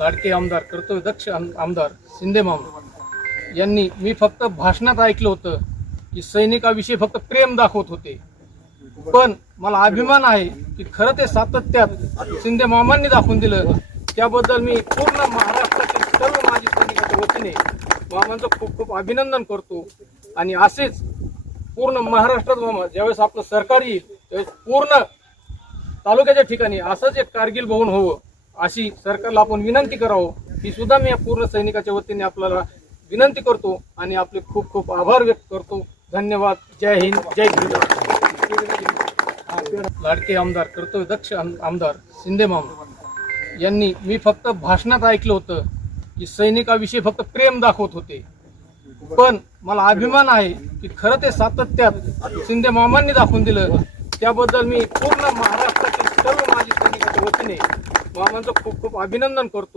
लाडके आमदार कर्तव्य दक्ष आमदार शिंदे माम यांनी मी फक्त भाषणात ऐकलं होतं की सैनिकाविषयी फक्त प्रेम दाखवत होते पण मला अभिमान आहे की खरं ते सातत्यात शिंदे मामांनी दाखवून दिलं त्याबद्दल मी पूर्ण महाराष्ट्रातील सर्व माझी सैनिकाच्या वतीने मामांचं खूप खूप अभिनंदन करतो आणि असेच पूर्ण महाराष्ट्रात मामा ज्यावेळेस आपलं सरकार येईल त्यावेळेस पूर्ण तालुक्याच्या ठिकाणी असंच एक कारगिल भवन होवं अशी सरकारला आपण विनंती करावं ही सुद्धा मी पूर्ण सैनिकाच्या वतीने आपल्याला विनंती करतो आणि आपले खूप खूप आभार व्यक्त करतो धन्यवाद जय हिंद जय लाडके आमदार कर्तव्य दक्ष आमदार शिंदे मामा यांनी मी फक्त भाषणात ऐकलं होतं की सैनिकाविषयी फक्त प्रेम दाखवत होते पण मला अभिमान आहे की खरं ते सातत्यात शिंदे मामांनी दाखवून दिलं त्याबद्दल मी पूर्ण महाराष्ट्रातील सर्व माझी सैनिकाच्या वतीने मामांचं खूप खूप अभिनंदन करतो